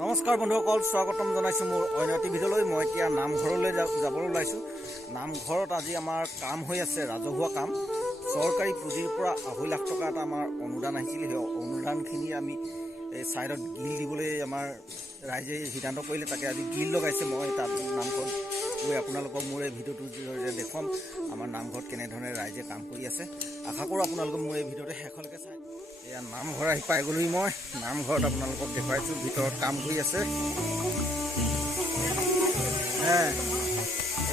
নমস্কাৰ বন্ধুসকল, স্বাগতম জনাইছোঁ মোৰ অন্য এটি ভিডিঅ'লৈ। মই এতিয়া নামঘৰলৈ যাবলৈ ওলাইছোঁ। নামঘৰত আজি আমাৰ কাম হৈ আছে, ৰাজহুৱা কাম। চৰকাৰী পুঁজিৰ পৰা 2.5 লাখ টকা এটা আমাৰ অনুদান আহিছিল। সেই অনুদানখিনি আমি এই ছাইডত গিল দিবলৈ আমাৰ ৰাইজে সিদ্ধান্ত কৰিলে। তাকে আজি গিল লগাইছে। মই তাত নামঘৰত গৈ আপোনালোকক মোৰ এই ভিডিঅ'টোৰ জৰিয়তে দেখুৱাম আমাৰ নামঘৰত কেনেধৰণে ৰাইজে কাম কৰি আছে। আশা কৰোঁ আপোনালোকে মোৰ এই ভিডিঅ'টো শেষলৈকে চাই। এয়া নামঘৰ আহি পাই গ'লোহি। মই নামঘৰত আপোনালোকক দেখুৱাইছোঁ, ভিতৰত কাম কৰি আছে।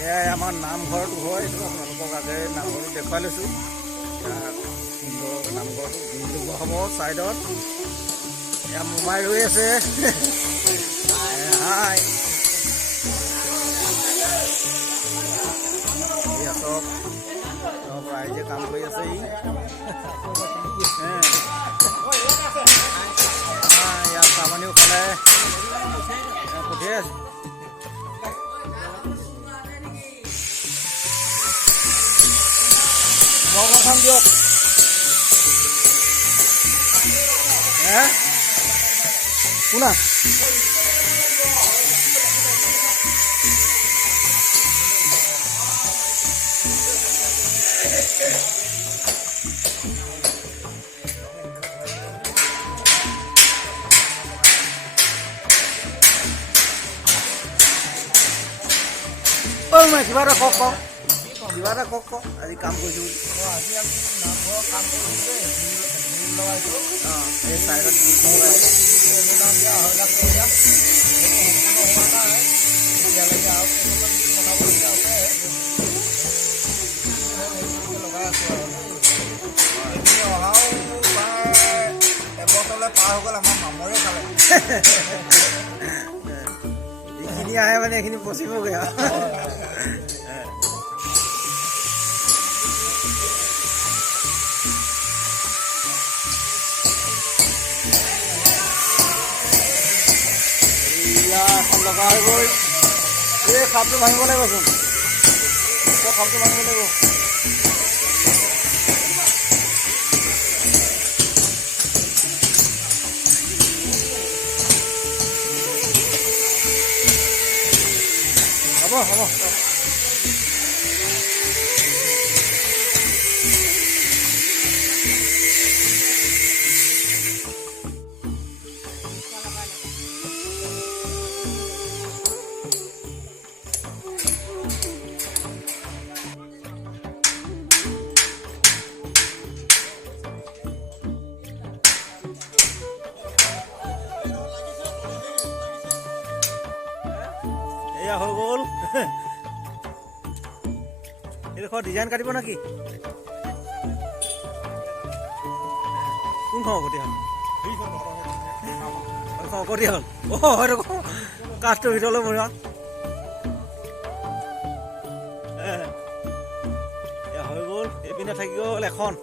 এয়াই আমাৰ নামঘৰটো হয়। এইটো আপোনালোকক আগেৰে নামঘৰটো দেখুৱাই লৈছোঁ। সুন্দৰ নামঘৰটো গিল হ'ব ছাইডত। এয়া মোমাই ৰৈ আছে। হাই এয়া চব ৰাইজে কাম কৰি আছে। ইয়াত চামনিও খালে পঠিয়াই আছে। মগখন দিয়ক। শুনা কিবা এটা কওক কিবা এটা কওক আজি কাম কৰিছোঁ বুলি। আজি আমি নামঘৰৰ কাম কৰিছোঁ লগাইছোঁ। এই চাইডত অনুদান দিয়া 2.5 লাখ টকীয়া সেইটো সম্পূৰ্ণ হোৱা নাই। এতিয়ালৈকে আৰু কেইখনমান বনাবলগীয়া আছে। লগাই আছোঁ আৰু এইখিনি অহাও প্ৰায় এবছৰলৈ পাৰ হৈ গ'ল। আমাৰ মামৰে খালে। এইখিনি আহে মানে এইখিনি পচিবগৈ আৰু। এখন লগা হৈ গ'ল। এই খাপটো ভাঙিব লাগিবচোন। খাপটো ভাঙিব লাগিব। হ'ব এয়া হৈ গ'ল। এইডোখৰ ডিজাইন কাটিব নেকি? কোনখন অকতি হ'ল? অকতি হ'ল। হয়তো কাঠটোৰ ভিতৰলৈ বঢ়িয়া। এয়া হৈ গ'ল। এইপিনে থাকি গ'ল এখন।